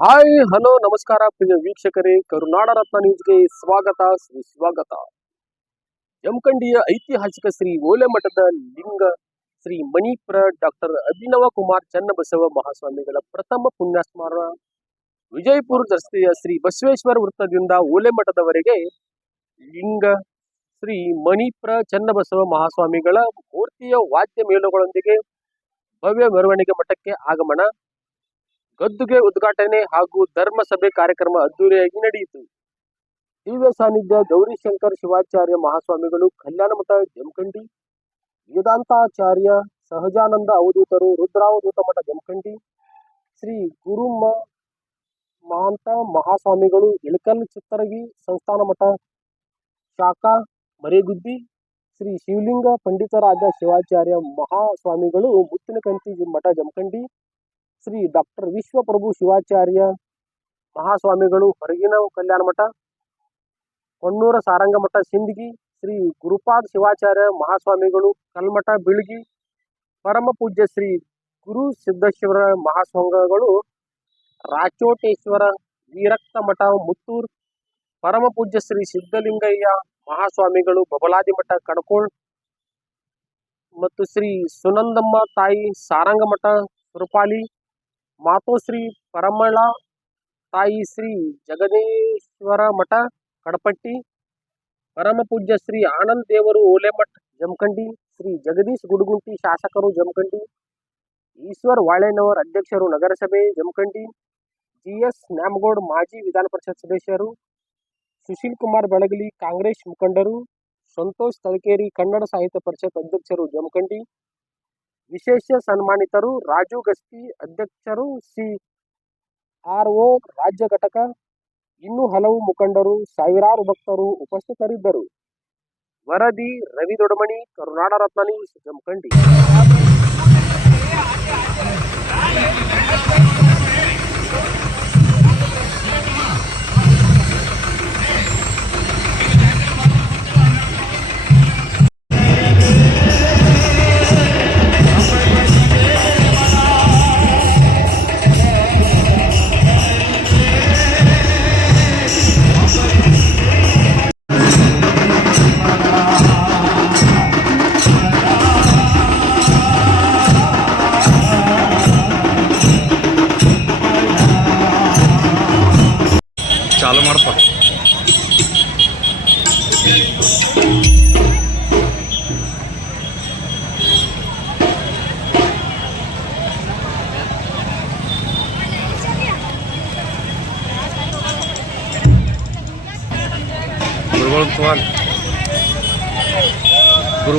Hi, hello, ನಮಸ್ಕಾರ, ಪ್ರಿಯ ವೀಕ್ಷಕರೇ. ಕರುನಾಡ ರತ್ನ ನ್ಯೂಸ್ಗೆ ಸ್ವಾಗತ, ಸುಸ್ವಾಗತ. ಜಮಖಂಡಿಯ ಐತಿಹಾಸಿಕ ಶ್ರೀ ಓಲೆ ಮಠದ ಲಿಂಗ ಶ್ರೀ ಮಣಿಪುರ ಡಾಕ್ಟರ್ ಅಭಿನವ ಕುಮಾರ್ ಚನ್ನಬಸವ ಮಹಾಸ್ವಾಮಿಗಳ ಪ್ರಥಮ ಪುಣ್ಯಸ್ಮರಣ ವಿಜಯಪುರ ರಸ್ತೆಯ ಶ್ರೀ ಬಸವೇಶ್ವರ ವೃತ್ತದಿಂದ ಓಲೆಮಠದವರೆಗೆ ಲಿಂಗ ಶ್ರೀ ಮಣಿಪುರ ಚನ್ನಬಸವ ಮಹಾಸ್ವಾಮಿಗಳ ಮೂರ್ತಿಯ ವಾದ್ಯ ಮೇಲುಗಳೊಂದಿಗೆ ಭವ್ಯ ಮೆರವಣಿಗೆ ಮಠಕ್ಕೆ ಆಗಮನ. ಗದ್ದುಗೆ ಉದ್ಘಾಟನೆ ಹಾಗೂ ಧರ್ಮಸಭೆ ಕಾರ್ಯಕ್ರಮ ಅದ್ದೂರಿಯಾಗಿ ನಡೆಯಿತು. ದಿವ್ಯ ಸಾನ್ನಿಧ್ಯ ಗೌರಿಶಂಕರ್ ಶಿವಾಚಾರ್ಯ ಮಹಾಸ್ವಾಮಿಗಳು ಕಲ್ಯಾಣ ಮಠ ಜಮಖಂಡಿ ವೇದಾಂತಾಚಾರ್ಯ ಸಹಜಾನಂದ ಅವಧೂತರು ರುದ್ರಾವಧೂತ ಮಠ ಜಮಖಂಡಿ, ಶ್ರೀ ಗುರುಮ್ಮ ಮಹಾಂತ ಮಹಾಸ್ವಾಮಿಗಳು ಇಳಕಲ್ ಚಿತ್ತರಗಿ ಸಂಸ್ಥಾನ ಮಠ, ಶಾಖಾ ಮರೇಗುದ್ದಿ, ಶ್ರೀ ಶಿವಲಿಂಗ ಪಂಡಿತರಾದ ಶಿವಾಚಾರ್ಯ ಮಹಾಸ್ವಾಮಿಗಳು ಮುತ್ತಿನಕಂತಿ ಮಠ ಜಮಖಂಡಿ, ಶ್ರೀ ಡಾಕ್ಟರ್ ವಿಶ್ವಪ್ರಭು ಶಿವಾಚಾರ್ಯ ಮಹಾಸ್ವಾಮಿಗಳು ಹೊರಗಿನ ಕಲ್ಯಾಣ ಮಠ, ಕೊಣ್ಣೂರ ಸಾರಂಗ ಮಠ ಸಿಂದಗಿ ಶ್ರೀ ಗುರುಪಾದ ಶಿವಾಚಾರ್ಯ ಮಹಾಸ್ವಾಮಿಗಳು ಕಲ್ಮಠ ಬಿಳ್ಗಿ ಪರಮ ಪೂಜ್ಯ ಶ್ರೀ ಗುರು ಸಿದ್ದೇಶ್ವರ ಮಹಾಸ್ವಾಮಿಗಳು ರಾಚೋಟೇಶ್ವರ ವೀರಕ್ತ ಮಠ ಮುತ್ತೂರ್ ಪರಮ ಪೂಜ್ಯ ಶ್ರೀ ಸಿದ್ಧಲಿಂಗಯ್ಯ ಮಹಾಸ್ವಾಮಿಗಳು ಬಬಲಾದಿ ಮಠ ಕಣಕೋಳ್ ಮತ್ತು ಶ್ರೀ ಸುನಂದಮ್ಮ ತಾಯಿ ಸಾರಂಗ ಮಠ ಸುರಪಾಲಿ ಮಾತೋಶ್ರೀ ಪರಮಳ ತಾಯಿ ಶ್ರೀ ಜಗದೀಶ್ವರ ಮಠ ಕಡಪಟ್ಟಿ ಪರಮ ಪೂಜ್ಯ ಶ್ರೀ ಆನಂದ್ ದೇವರು ಓಲೆಮಠ್, ಜಮಖಂಡಿ, ಶ್ರೀ ಜಗದೀಶ್ ಗುಡುಗುಂಟಿ ಶಾಸಕರು ಜಮಖಂಡಿ, ಈಶ್ವರ್ ವಾಳೆನವರ್ ಅಧ್ಯಕ್ಷರು ನಗರಸಭೆ ಜಮಖಂಡಿ ಜಿ ಎಸ್ ನ್ಯಾಮಗೌಡ್ ಮಾಜಿ ವಿಧಾನ ಪರಿಷತ್ ಸದಸ್ಯರು, ಸುಶೀಲ್ ಕುಮಾರ್ ಬೆಳಗಲಿ ಕಾಂಗ್ರೆಸ್ ಮುಖಂಡರು, ಸಂತೋಷ್ ತಳಕೇರಿ ಕನ್ನಡ ಸಾಹಿತ್ಯ ಪರಿಷತ್ ಅಧ್ಯಕ್ಷರು ಜಮಖಂಡಿ, ವಿಶೇಷ ಸನ್ಮಾನಿತರು ರಾಜು ಗಸ್ತಿ ಅಧ್ಯಕ್ಷರು ಸಿ ಆರ್ ಒ ರಾಜ್ಯ ಘಟಕ ಇನ್ನೂ ಹಲವು ಮುಖಂಡರು ಸಾವಿರಾರು ಭಕ್ತರು ಉಪಸ್ಥಿತರಿದ್ದರು. ವರದಿ ರವಿ ದೊಡಮಣಿ ಕರುನಾಡ ರತ್ನ ನ್ಯೂಸ್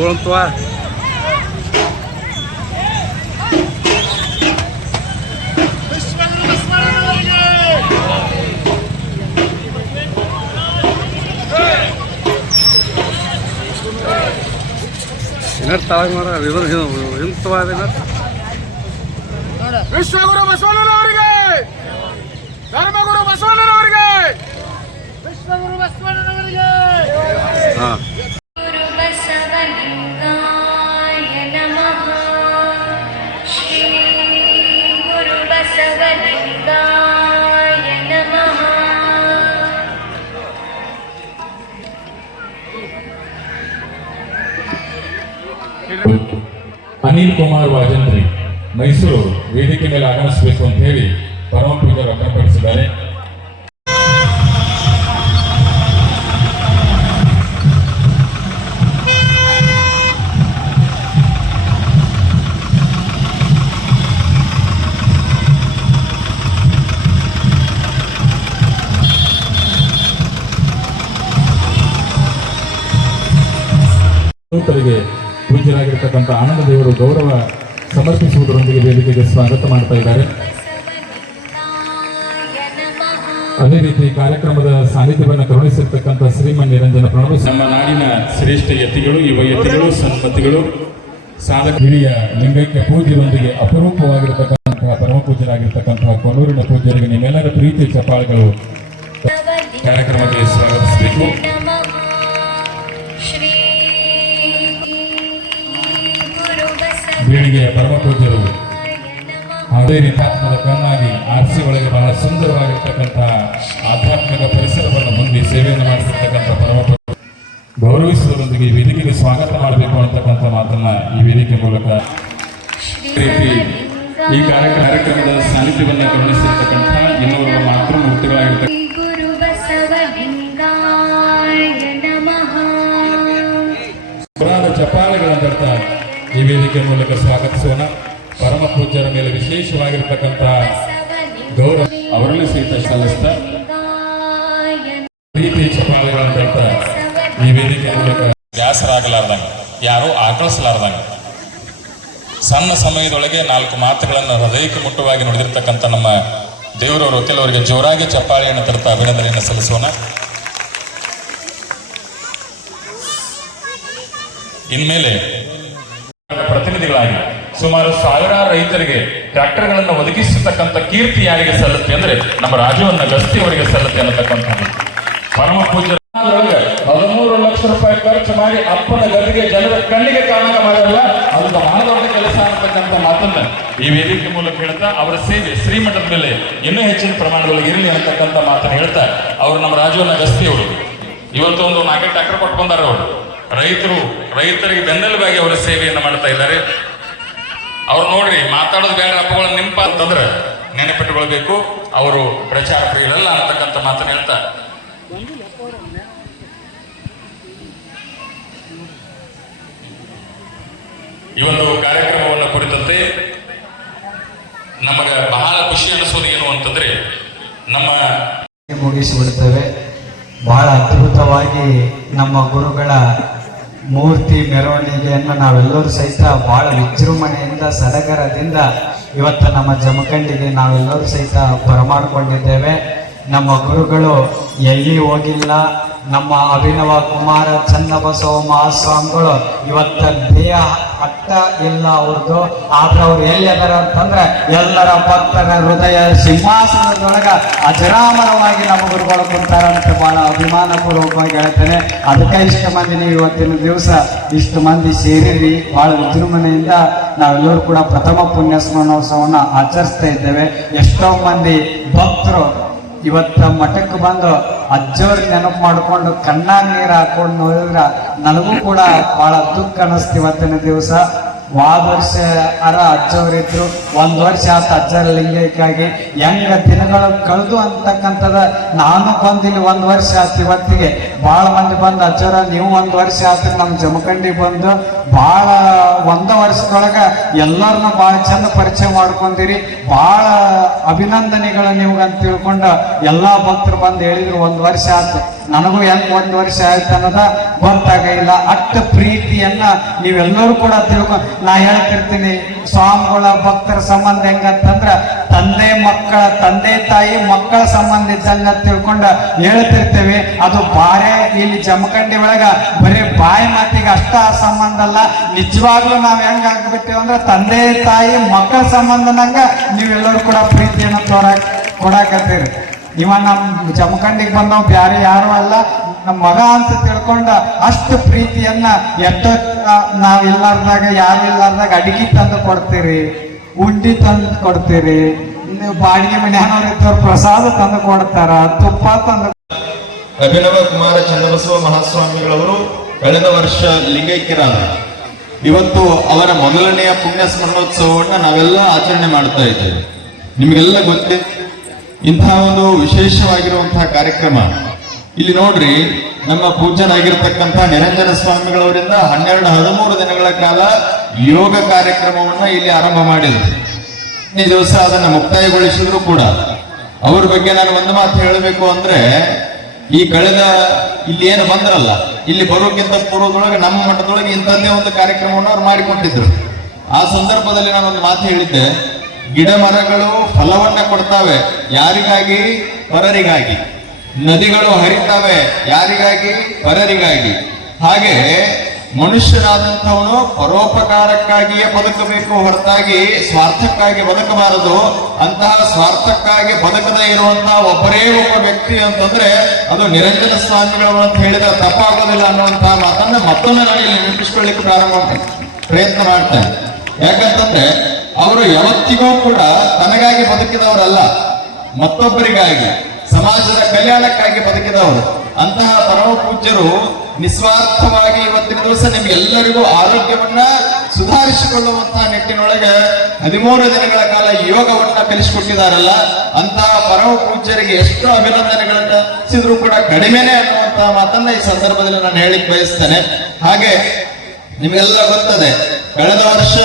ಗುರುಗಳಂತವ ಏನಾರು ತಳಗ ಮಾರ ಇದ್ರ ಇಂತವ ವಿಶ್ವಗುರು ಬಸವಣ್ಣನವರಿಗೆ! ಧರ್ಮಗುರು ಬಸವಣ್ಣನವರಿಗೆ! ವಿಶ್ವಗುರು ಬಸವಣ್ಣನವರಿಗೆ! ಹಾಂ. ಅನಿಲ್ ಕುಮಾರ್ ವಾಜಂತ್ರಿ ಮೈಸೂರು ವೇದಿಕೆ ಮೇಲೆ ಆಗಮಿಸಬೇಕು ಅಂತ ಹೇಳಿ ಪರಮ ಪೂಜೆ ವ್ಯಕ್ತಪಡಿಸಿದ್ದಾರೆ ಪೂಜ್ಯರಾಗಿರ್ತಕ್ಕಂಥ ಆನಂದ ದೇವರು ಗೌರವ ಸಮರ್ಪಿಸುವುದರೊಂದಿಗೆ ವೇದಿಕೆಗೆ ಸ್ವಾಗತ ಮಾಡ್ತಾ ಇದ್ದಾರೆ. ಅದೇ ರೀತಿ ಕಾರ್ಯಕ್ರಮದ ಸಾನ್ನಿಧ್ಯವನ್ನು ಕರುಣಿಸಿರ್ತಕ್ಕಂಥ ಶ್ರೀಮನ್ ನಿರಂಜನ ಪ್ರಣವ ನಮ್ಮ ನಾಡಿನ ಶ್ರೇಷ್ಠ ಯತಿಗಳು ಯುವ ಯತಿಗಳು ಸನ್ಮತಿಗಳು ಸಾಧಕ ಹಿರಿಯ ಲಿಂಗೈಕ್ಯ ಪೂಜೆಯೊಂದಿಗೆ ಅಪರೂಪವಾಗಿರತಕ್ಕಂತಹ ಪರಮ ಪೂಜರಾಗಿರ್ತಕ್ಕಂತಹ ಕೊನೂರಿನ ಪೂಜ್ಯರಿಗೆ ನಿಮ್ಮೆಲ್ಲರ ಪ್ರೀತಿ ಚಪಾಳಗಳು ಕಾರ್ಯಕ್ರಮಕ್ಕೆ ಸ್ವಾಗತಿಸಬೇಕು. ಬೀಳಿಗೆಯ ಪರಮ ಪೂಜ್ಯರು ಬಸವಯ್ಯ ನಮಃ ಅದೇ ರೀತಿ ಕಣ್ಣಾಗಿ ಆರ್ಸಿ ಒಳಗೆ ಬಹಳ ಸುಂದರವಾಗಿರ್ತಕ್ಕಂತಹ ಆಧ್ಯಾತ್ಮಿಕ ಪರಿಸರವನ್ನು ಹೊಂದಿ ಸೇವೆಯನ್ನು ಮಾಡಿರ್ತಕ್ಕಂಥ ಪರಮ ಪೂಜ್ಯರು ಗೌರವಿಸುವುದರೊಂದಿಗೆ ಈ ವೇದಿಕೆಗೆ ಸ್ವಾಗತ ಮಾಡಬೇಕು ಅಂತಕ್ಕಂಥ ಮಾತನ್ನ ಈ ವೇದಿಕೆ ಮೂಲಕ ರೀತಿ ಈ ಕಾರ್ಯ ಕಾರ್ಯಕ್ರಮದ ಸಾನ್ನಿಧ್ಯವನ್ನು ಗಮನಿಸಿರ್ತಕ್ಕಂಥ ಇನ್ನೂರ ಮಾತೃಮೂರ್ತಿಗಳಾಗಿರ್ತಕ್ಕಂಥ ಮೂರ್ತಿಗಳಾಗಿರ್ತಕ್ಕಂಥ ಪುರಾಣ ಚಪಾಳೆಗಳಂತ ಈ ವೇದಿಕೆ ಮೂಲಕ ಸ್ವಾಗತಿಸೋಣ. ಪರಮ ಪೂಜ್ಯರ ಮೇಲೆ ವಿಶೇಷವಾಗಿರ್ತಕ್ಕಂಥ ಗೌರವ ಅವರಲ್ಲಿ ಸಹಿತ ಸಲ್ಲಿಸ್ತಾ ಪ್ರೀತಿ ಚಪಾಳೆಗಳಂತ ಈ ವೇದಿಕೆ ಮೂಲಕ. ಬ್ಯಾಸರಾಗಲಾರ್ದಂಗೆ ಯಾರು ಆಕಳಿಸಲಾರ್ದಂಗೆ. ಸಣ್ಣ ಸಮಯದೊಳಗೆ ನಾಲ್ಕು ಮಾತುಗಳನ್ನು ಹೃದಯಕ್ಕೆ ಮುಟ್ಟುವಾಗಿ ನುಡಿದಿರ್ತಕ್ಕಂಥ ನಮ್ಮ ದೇವರವರು, ಕೆಲವರಿಗೆ ಜೋರಾಗಿ ಚಪ್ಪಾಳೆಯನ್ನು ತರ್ತಾ ಅಭಿನಂದನೆಯನ್ನು ಸಲ್ಲಿಸೋಣ. ಇನ್ಮೇಲೆ ಪ್ರತಿನಿಧಿಗಳಾಗಿ ಸುಮಾರು ಸಾವಿರಾರು ರೈತರಿಗೆ ಟ್ರ್ಯಾಕ್ಟರ್ಗಳನ್ನು ಒದಗಿಸತಕ್ಕಂಥ ಕೀರ್ತಿ ಯಾರಿಗೆ ಸಲ್ಲುತ್ತೆ ಅಂದ್ರೆ ನಮ್ಮ ರಾಜವನ್ನ ಗಸ್ತಿ ಅವರಿಗೆ ಸಲ್ಲುತ್ತೆ ಅನ್ನತಕ್ಕಂಥದ್ದು. ಪರಮ ಪೂಜ್ಯ ಹದಿಮೂರು ಲಕ್ಷ ರೂಪಾಯಿ ಖರ್ಚು ಮಾಡಿ ಅಪ್ಪನ ಗದಿಗೆ ಜನರ ಕಣ್ಣಿಗೆ ಕಾರಣ ಮಾಡಲ್ಲ ಅದು ಬಹಳ ಕೆಲಸ ಅಂತಕ್ಕಂಥ ಮಾತನ್ನ ಈ ವೇದಿಕೆ ಮೂಲಕ ಹೇಳ್ತಾ ಅವರ ಸೇವೆ ಶ್ರೀಮಠದ ಮೇಲೆ ಇನ್ನೂ ಹೆಚ್ಚಿನ ಪ್ರಮಾಣದಲ್ಲಿ ಇರಲಿ ಅನ್ನತಕ್ಕಂಥ ಮಾತನ್ನು ಹೇಳ್ತಾ ಅವರು ನಮ್ಮ ರಾಜವನ್ನ ಗಸ್ತಿ ಅವರು ಇವತ್ತು ಒಂದು ನಾಲ್ಕೈದು ಟ್ರ್ಯಾಕ್ಟರ್ ಕೊಟ್ಟು ಬಂದಾರ ಅವರು. ರೈತರು, ರೈತರಿಗೆ ಬೆನ್ನೆಲುಬಾಗಿ ಅವರ ಸೇವೆಯನ್ನು ಮಾಡ್ತಾ ಇದ್ದಾರೆ. ಅವ್ರು ನೋಡ್ರಿ, ಮಾತಾಡೋದು ಬೇಡ ಅಪ್ಪಗಳ ನಿಂಪ ಅಂತಂದ್ರೆ ನೆನಪಿಟ್ಟುಕೊಳ್ಬೇಕು ಅವರು ಪ್ರಚಾರ ಪ್ರಿಯರಲ್ಲ ಅಂತಕ್ಕಂಥ ಮಾತನ್ನ ಹೇಳ್ತಾ. ಈ ಒಂದು ಕಾರ್ಯಕ್ರಮವನ್ನು ಕುರಿತಂತೆ ನಮಗೆ ಬಹಳ ಖುಷಿ ಅನಿಸೋದು ಏನು ಅಂತಂದ್ರೆ, ನಮ್ಮ ಮುಗಿಸಿಬಿಡ್ತೇವೆ ಬಹಳ ಅದ್ಭುತವಾಗಿ ನಮ್ಮ ಗುರುಗಳ ಮೂರ್ತಿ, ಮೆರವಣಿಗೆಯನ್ನು ನಾವೆಲ್ಲರೂ ಸಹಿತ ಭಾಳ ವಿಜೃಂಭಣೆಯಿಂದ, ಸಡಗರದಿಂದ ಇವತ್ತು ನಮ್ಮ ಜಮಖಂಡಿಗೆ ನಾವೆಲ್ಲರೂ ಸಹಿತ ಬರಮಾಡಿಕೊಂಡಿದ್ದೇವೆ ನಮ್ಮ ಗುರುಗಳು ಎಲ್ಲಿ ಹೋಗಿಲ್ಲ ನಮ್ಮ ಅಭಿನವ ಕುಮಾರ ಚನ್ನಬಸವ ಮಹಾಸ್ವಾಮಿಗಳು ಇವತ್ತ ದೇಹ ಅಟ್ಟ ಇಲ್ಲ ಅವ್ರದ್ದು ಆದ್ರೆ ಅವ್ರು ಎಲ್ಲಿ ಅಂತಂದ್ರೆ ಎಲ್ಲರ ಭಕ್ತರ ಹೃದಯ ಸಿಂಹಾಸನದೊಳಗ ಅಜರಾಮರವಾಗಿ ನಮ್ಮ ಗುರುಗಳು ಕುಂತಾರ ಅಂತ ಬಹಳ ಅಭಿಮಾನ ಪೂರ್ವಕವಾಗಿ ಹೇಳ್ತೇನೆ. ಅದಕ್ಕೆ ಇಷ್ಟು ಮಂದಿ ನೀವು ಇವತ್ತಿನ ದಿವಸ ಇಷ್ಟು ಮಂದಿ ಸೇರಿರಿ. ಬಹಳ ವಿಜೃಂಭಣೆಯಿಂದ ನಾವೆಲ್ಲರೂ ಕೂಡ ಪ್ರಥಮ ಪುಣ್ಯ ಸ್ಮರಣೋತ್ಸವವನ್ನು ಆಚರಿಸ್ತಾ ಇದ್ದೇವೆ. ಎಷ್ಟೋ ಮಂದಿ ಭಕ್ತರು ಇವತ್ತ ಮಠಕ್ಕೆ ಬಂದು ಅಜ್ಜವ್ರ ನೆನಪು ಮಾಡಿಕೊಂಡು ಕಣ್ಣಾಗ ನೀರು ಹಾಕೊಂಡು ನೋಡಿದ್ರ ನನಗೂ ಕೂಡ ಬಹಳ ದುಃಖ ಅನಿಸ್ತು ಇವತ್ತಿನ ದಿವಸ. ವಾದ ವರ್ಷ ಅರ ಅಜ್ಜವರಿದ್ರು, ಒಂದ್ ವರ್ಷ ಆತ ಅಜ್ಜರ ಲಿಂಗೈಕಾಗಿ ಹೆಂಗ ದಿನಗಳು ಕಳೆದು ಅಂತಕ್ಕಂಥದ ನಾನು ಬಂದಿಲ್ಲಿ ಒಂದ್ ವರ್ಷ ಆತು ಇವತ್ತಿಗೆ. ಭಾಳ ಮಂದಿ ಬಂದು ಅಜ್ಜರ, ನೀವು ಒಂದ್ ವರ್ಷ ಆತು ನಮ್ಮ ಜಮಖಂಡಿ ಬಂದು ಭಾಳ ಒಂದ ವರ್ಷದೊಳಗ ಎಲ್ಲರನ್ನ ಭಾಳ ಚಂದ ಪರಿಚಯ ಮಾಡ್ಕೊಂಡಿರಿ ಭಾಳ ಅಭಿನಂದನೆಗಳು ನಿಮ್ಗಂತ ತಿಳ್ಕೊಂಡು ಎಲ್ಲಾ ಭಕ್ತರು ಬಂದು ಹೇಳಿದ್ರು ಒಂದ್ ವರ್ಷ ಆತು. ನನಗೂ ಹೆಂಗೆ ಒಂದು ವರ್ಷ ಆಯ್ತು ಅನ್ನೋದ ಗೊತ್ತಾಗಿಲ್ಲ ಅಷ್ಟು ಪ್ರೀತಿಯನ್ನ ನೀವೆಲ್ಲರೂ ಕೂಡ ತಿಳ್ಕೊ ನಾ ಹೇಳ್ತಿರ್ತೀನಿ, ಸ್ವಾಮಿಗಳ ಭಕ್ತರ ಸಂಬಂಧ ಹೆಂಗಂತಂದ್ರ ತಂದೆ ಮಕ್ಕಳ, ತಂದೆ ತಾಯಿ ಮಕ್ಕಳ ಸಂಬಂಧ ಇದ್ದಂಗ ತಿಳ್ಕೊಂಡ ಹೇಳ್ತಿರ್ತೇವೆ. ಅದು ಬಾರೆ ಇಲ್ಲಿ ಜಮಖಂಡಿ ಒಳಗ ಬರೀ ಬಾಯಿ ಮಾತಿಗೆ ಅಷ್ಟ ಸಂಬಂಧ ಅಲ್ಲ. ನಿಜವಾಗ್ಲೂ ನಾವ್ ಹೆಂಗ ಆಗ್ಬಿಟ್ಟಿವಿ ಅಂದ್ರೆ ತಂದೆ, ತಾಯಿ, ಮಕ್ಕಳ ಸಂಬಂಧನಂಗ ನೀವೆಲ್ಲರೂ ಕೂಡ ಪ್ರೀತಿಯನ್ನು ತೋರಾಕ್ ಕೊಡಾಕತ್ತೀರಿ. ಇವ ನಮ್ ಜಮಖಂಡಿಗೆ ಬಂದವ್ ಬ್ಯಾರೆ ಯಾರು ಅಲ್ಲ. ನಮ್ಮ ಮಗ ಅಂತ ತಿಳ್ಕೊಂಡ ಅಷ್ಟು ಪ್ರೀತಿಯನ್ನ ಎಷ್ಟ ನಾವ್ ಇಲ್ಲಾರ್ದಾಗ, ಯಾರು ಇಲ್ಲಾರ್ದಾಗ ಅಡಿಗೆ ತಂದು ಕೊಡ್ತೀರಿ, ಉಂಡಿ ತಂದು ಕೊಡ್ತೀರಿ ಬಾಡಿಗೆ ಮನೆಯವ್ರ ಪ್ರಸಾದ ತಂದು ಕೊಡ್ತಾರ, ತುಪ್ಪ ತಂದು ಅಭಿನವ ಕುಮಾರ ಚನ್ನಬಸವ ಮಹಾಸ್ವಾಮಿಗಳವರು ಕಳೆದ ವರ್ಷ ಲಿಂಗೈಕ್ಯರಾದ. ಇವತ್ತು ಅವರ ಮೊದಲನೆಯ ಪುಣ್ಯ ಸ್ಮರಣೋತ್ಸವವನ್ನು ನಾವೆಲ್ಲ ಆಚರಣೆ ಮಾಡ್ತಾ ಇದ್ದೇವೆ. ನಿಮಗೆಲ್ಲ ಗೊತ್ತೇ ಇಂತಹ ಒಂದು ವಿಶೇಷವಾಗಿರುವಂತಹ ಕಾರ್ಯಕ್ರಮ. ಇಲ್ಲಿ ನೋಡ್ರಿ, ನಮ್ಮ ಪೂಜ್ಯರಾಗಿರ್ತಕ್ಕಂಥ ನಿರಂಜನ ಸ್ವಾಮಿಗಳವರಿಂದ ಹನ್ನೆರಡು ಹದಿಮೂರು ದಿನಗಳ ಕಾಲ ಯೋಗ ಕಾರ್ಯಕ್ರಮವನ್ನ ಇಲ್ಲಿ ಆರಂಭ ಮಾಡಿದ್ರು. ಈ ದಿವಸ ಅದನ್ನು ಮುಕ್ತಾಯಗೊಳಿಸಿದ್ರು ಕೂಡ. ಅವ್ರ ಬಗ್ಗೆ ನಾನು ಒಂದು ಮಾತು ಹೇಳಬೇಕು ಅಂದ್ರೆ, ಈ ಕಳೆದ ಇಲ್ಲಿ ಏನು ಬಂದ್ರಲ್ಲ, ಇಲ್ಲಿ ಬರೋಕ್ಕಿಂತ ಪೂರ್ವದೊಳಗೆ ನಮ್ಮ ಮಠದೊಳಗೆ ಇಂಥದ್ದೇ ಒಂದು ಕಾರ್ಯಕ್ರಮವನ್ನು ಅವ್ರು ಮಾಡಿಕೊಟ್ಟಿದ್ರು. ಆ ಸಂದರ್ಭದಲ್ಲಿ ನಾನು ಒಂದು ಮಾತು ಹೇಳಿದ್ದೆ. ಗಿಡ ಮರಗಳು ಫಲವನ್ನ ಕೊಡ್ತಾವೆ. ಯಾರಿಗಾಗಿ? ಪರರಿಗಾಗಿ ನದಿಗಳು ಹರಿತಾವೆ. ಯಾರಿಗಾಗಿ? ಪರರಿಗಾಗಿ ಹಾಗೆ ಮನುಷ್ಯನಾದಂಥವನು ಪರೋಪಕಾರಕ್ಕಾಗಿಯೇ ಬದುಕಬೇಕು. ಹೊರತಾಗಿ ಸ್ವಾರ್ಥಕ್ಕಾಗಿ ಬದುಕಬಾರದು. ಅಂತಹ ಸ್ವಾರ್ಥಕ್ಕಾಗಿ ಬದುಕದೇ ಇರುವಂತಹ ಒಬ್ಬರೇ ಒಬ್ಬ ವ್ಯಕ್ತಿ ಅಂತಂದ್ರೆ ಅದು ನಿರಂಜನ ಸ್ವಾಮಿಗಳು ಅಂತ ಹೇಳಿದ್ರೆ ತಪ್ಪಾಗೋದಿಲ್ಲ ಅನ್ನುವಂತಹ ಮಾತನ್ನ ಮತ್ತೊಮ್ಮೆ ನಾನು ಇಲ್ಲಿ ನೆನಪಿಸ್ಕೊಳ್ಳಿಕ್ಕೆ ಪ್ರಾರಂಭ ಪ್ರಯತ್ನ ಮಾಡ್ತೇನೆ. ಯಾಕಂತಂದ್ರೆ ಅವರು ಯಾವತ್ತಿಗೂ ಕೂಡ ತನಗಾಗಿ ಬದುಕಿದವರಲ್ಲ, ಮತ್ತೊಬ್ಬರಿಗಾಗಿ, ಸಮಾಜದ ಕಲ್ಯಾಣಕ್ಕಾಗಿ ಬದುಕಿದವರು. ಅಂತಹ ಪರಮ ಪೂಜ್ಯರು ನಿಸ್ವಾರ್ಥವಾಗಿ ಇವತ್ತಿನ ದಿವಸ ನಿಮ್ಗೆಲ್ಲರಿಗೂ ಆರೋಗ್ಯವನ್ನ ಸುಧಾರಿಸಿಕೊಳ್ಳುವಂತಹ ನಿಟ್ಟಿನೊಳಗೆ ಹದಿಮೂರು ದಿನಗಳ ಕಾಲ ಯೋಗವನ್ನ ಕಲಿಸಿಕೊಟ್ಟಿದಾರಲ್ಲ, ಅಂತಹ ಪರಮ ಪೂಜ್ಯರಿಗೆ ಎಷ್ಟು ಅಭಿನಂದನೆಗಳನ್ನ ಸಿದ್ರು ಕೂಡ ಕಡಿಮೆನೆ ಅನ್ನುವಂತಹ ಮಾತನ್ನ ಈ ಸಂದರ್ಭದಲ್ಲಿ ನಾನು ಹೇಳಿಕ್ ಬಯಸ್ತೇನೆ. ಹಾಗೆ ನಿಮಗೆಲ್ಲ ಗೊತ್ತದೆ ಕಳೆದ ವರ್ಷ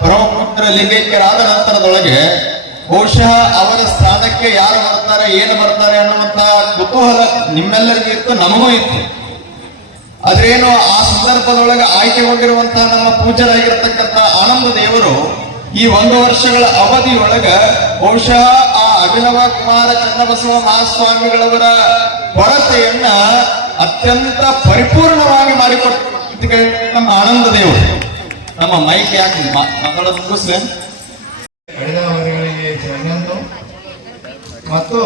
ಪರಮಪುತ್ರ ಲಿಂಗೈಕ್ಯರಾದ ನಂತರದೊಳಗೆ ಬಹುಶಃ ಅವರ ಸ್ಥಾನಕ್ಕೆ ಯಾರು ಬರ್ತಾರೆ, ಏನು ಬರ್ತಾರೆ ಅನ್ನುವಂತಹ ಕುತೂಹಲ ನಿಮ್ಮೆಲ್ಲರಿಗೂ ಇತ್ತು, ನಮಗೂ ಇತ್ತು. ಆದ್ರೇನು ಆ ಸಂದರ್ಭದೊಳಗೆ ಆಯ್ಕೆಗೊಂಡಿರುವಂತಹ ನಮ್ಮ ಪೂಜರಾಗಿರ್ತಕ್ಕಂಥ ಆನಂದ ದೇವರು ಈ ಒಂದು ವರ್ಷಗಳ ಅವಧಿಯೊಳಗ ಬಹುಶಃ ಆ ಅಭಿನವ ಕುಮಾರ ಚನ್ನಬಸವ ಮಹಾಸ್ವಾಮಿಗಳವರ ಕೊರತೆಯನ್ನ ಅತ್ಯಂತ ಪರಿಪೂರ್ಣವಾಗಿ ಮಾಡಿಕೊಟ್ಟ ನಮ್ಮ ಆನಂದ ದೇವರು ನಮ್ಮ ಮೈಕ್ ಯಾಕೆ ಮಾತಾಡೋದು? ಕಳೆದ ಅವರುಗಳಿಗೆ ಶರಣೆಂದು ಮತ್ತು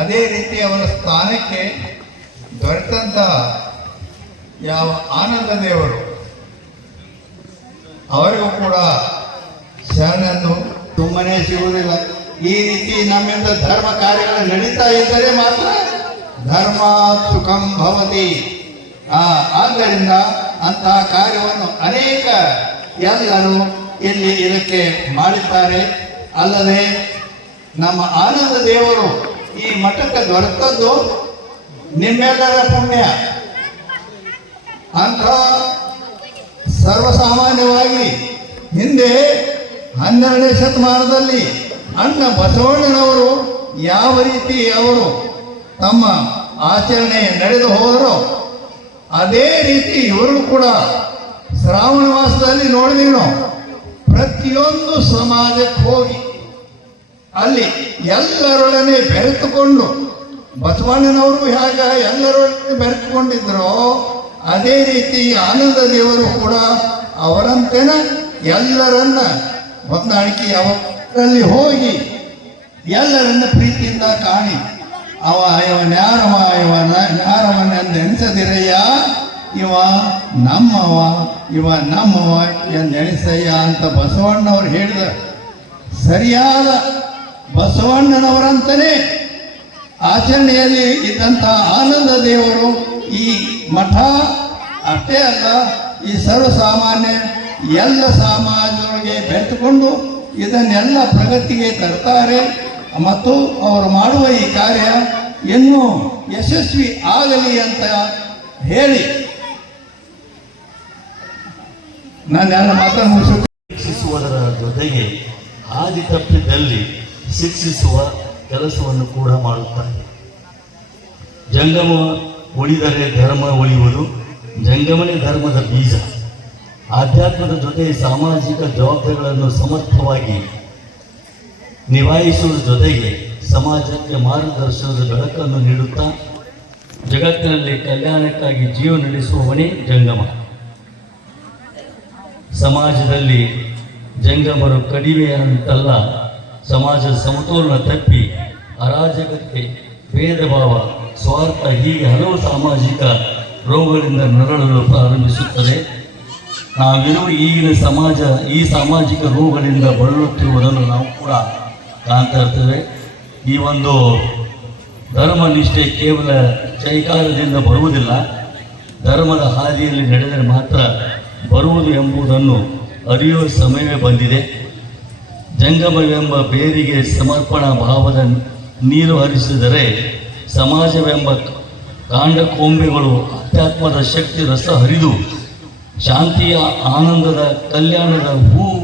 ಅದೇ ರೀತಿ ಅವರ ಸ್ಥಾನಕ್ಕೆ ದೊರೆತಂತ ಯಾವ ಆನಂದ ದೇವರು ಅವರಿಗೂ ಕೂಡ ಶರಣನ್ನು ಸುಮ್ಮನೆ ಸಿಗುವುದಿಲ್ಲ. ಈ ರೀತಿ ನಮ್ಮಿಂದ ಧರ್ಮ ಕಾರ್ಯಗಳು ನಡೀತಾ ಇದ್ದರೆ ಮಾತ್ರ ಧರ್ಮ ಸುಖಂ ಭವತಿ. ಆ, ಆದ್ದರಿಂದ ಅಂತಹ ಕಾರ್ಯವನ್ನು ಅನೇಕ ಎಲ್ಲರೂ ಇಲ್ಲಿ ಇದಕ್ಕೆ ಮಾಡಿದ್ದಾರೆ. ಅಲ್ಲದೆ ನಮ್ಮ ಆನಂದ ದೇವರು ಈ ಮಠಕ್ಕೆ ದೊರೆತದ್ದು ನಿಮ್ಮೆಲ್ಲರ ಪುಣ್ಯ. ಅಂತ ಸರ್ವಸಾಮಾನ್ಯವಾಗಿ ಹಿಂದೆ ಹನ್ನೆರಡನೇ ಶತಮಾನದಲ್ಲಿ ಅಣ್ಣ ಬಸವಣ್ಣನವರು ಯಾವ ರೀತಿ ಅವರು ತಮ್ಮ ಆಚರಣೆ ನಡೆದು ಹೋದರೋ ಅದೇ ರೀತಿ ಇವರು ಕೂಡ ಶ್ರಾವಣ ಮಾಸದಲ್ಲಿ ನೋಡಿದೀವಿ ಪ್ರತಿಯೊಂದು ಸಮಾಜಕ್ಕೆ ಹೋಗಿ ಅಲ್ಲಿ ಎಲ್ಲರೊಡನೆ ಬೆರೆತುಕೊಂಡು ಬಸವಣ್ಣನವರು ಹೇಗ ಎಲ್ಲರೊಡನೆ ಬೆರೆತುಕೊಂಡಿದ್ರೋ, ಅದೇ ರೀತಿ ಆನಂದ ದೇವರು ಕೂಡ ಅವರಂತೆನ ಎಲ್ಲರನ್ನ ಹೊಂದಾಣಿಕೆ ಅವರಲ್ಲಿ ಹೋಗಿ ಎಲ್ಲರನ್ನ ಪ್ರೀತಿಯಿಂದ ಕಾಣಿ. ಅವ ಇವನ್ ಯಾರವ ಇವನ ಯಾರವನೆಂದು ಎಣಿಸದಿರಯ್ಯ? ಇವ ನಮ್ಮವ ಇವ ನಮ್ಮವ ಎಂದೆಣಿಸಯ್ಯ ಅಂತ ಬಸವಣ್ಣವ್ರು ಹೇಳಿದ. ಸರಿಯಾದ ಬಸವಣ್ಣನವರಂತನೇ ಆಚರಣೆಯಲ್ಲಿ ಇದ್ದಂಥ ಆನಂದ ದೇವರು ಈ ಮಠ. ಅಷ್ಟೇ ಅಲ್ಲ, ಈ ಸರ್ವಸಾಮಾನ್ಯ ಎಲ್ಲ ಸಮಾಜದೊಳಗೆ ಬೆರೆತುಕೊಂಡು ಇದನ್ನೆಲ್ಲ ಪ್ರಗತಿಗೆ ತರ್ತಾರೆ. ಮತ್ತು ಅವರು ಮಾಡುವ ಈ ಕಾರ್ಯ ಇನ್ನೂ ಯಶಸ್ವಿ ಆಗಲಿ ಅಂತ ಹೇಳಿ. ನಾನು ಮಾತನ್ನು ಮುಗಿಸುತ್ತೇನೆ ಶಿಕ್ಷಿಸುವುದರ ಜೊತೆಗೆ ಹಾದಿ ತಪ್ಪಿದಲ್ಲಿ ಶಿಕ್ಷಿಸುವ ಕೆಲಸವನ್ನು ಕೂಡ ಮಾಡುತ್ತಾರೆ. ಜಂಗಮ ಉಳಿದರೆ ಧರ್ಮ ಉಳಿಯುವುದು, ಜಂಗಮನೇ ಧರ್ಮದ ಬೀಜ. ಆಧ್ಯಾತ್ಮದ ಜೊತೆ ಸಾಮಾಜಿಕ ಜವಾಬ್ದಾರಿಗಳನ್ನು ಸಮರ್ಥವಾಗಿ ನಿಭಾಯಿಸುವ ಜೊತೆಗೆ ಸಮಾಜಕ್ಕೆ ಮಾರ್ಗದರ್ಶನದ ಬೆಳಕನ್ನು ನೀಡುತ್ತಾ ಜಗತ್ತಿನಲ್ಲಿ ಕಲ್ಯಾಣಕ್ಕಾಗಿ ಜೀವ ನಡೆಸುವವನೇ ಜಂಗಮ. ಸಮಾಜದಲ್ಲಿ ಜಂಗಮರು ಕಡಿಮೆ ಅಂತಲ್ಲ ಸಮಾಜದ ಸಮತೋಲನ ತಪ್ಪಿ ಅರಾಜಕತೆ ಭೇದ ಭಾವ ಸ್ವಾರ್ಥ ಹೀಗೆ ಹಲವು ಸಾಮಾಜಿಕ ರೋಗಗಳಿಂದ ನರಳಲು ಪ್ರಾರಂಭಿಸುತ್ತದೆ. ನಾವಿರುವ ಈಗಿನ ಸಮಾಜ, ಈ ಸಾಮಾಜಿಕ ರೋಗಗಳಿಂದ ಬಳಲುತ್ತಿರುವುದನ್ನು ನಾವು ಕೂಡ ಕಾಣ್ತಾ ಈ ಒಂದು ಧರ್ಮ ನಿಷ್ಠೆ ಕೇವಲ ಜೈಕಾರದಿಂದ ಬರುವುದಿಲ್ಲ. ಧರ್ಮದ ಹಾದಿಯಲ್ಲಿ ನಡೆದರೆ ಮಾತ್ರ ಬರುವುದು ಎಂಬುದನ್ನು ಅರಿಯುವ ಸಮಯವೇ ಬಂದಿದೆ. ಜಂಗಮವೆಂಬ ಬೇರಿಗೆ ಸಮರ್ಪಣಾ ಭಾವದ ನೀರು ಹರಿಸಿದರೆ ಸಮಾಜವೆಂಬ ಕಾಂಡ ಕೊಂಬೆಗಳು ಅಧ್ಯಾತ್ಮದ ಶಕ್ತಿ ರಸ ಹರಿದು ಶಾಂತಿಯ ಆನಂದದ ಕಲ್ಯಾಣದ ಹೂ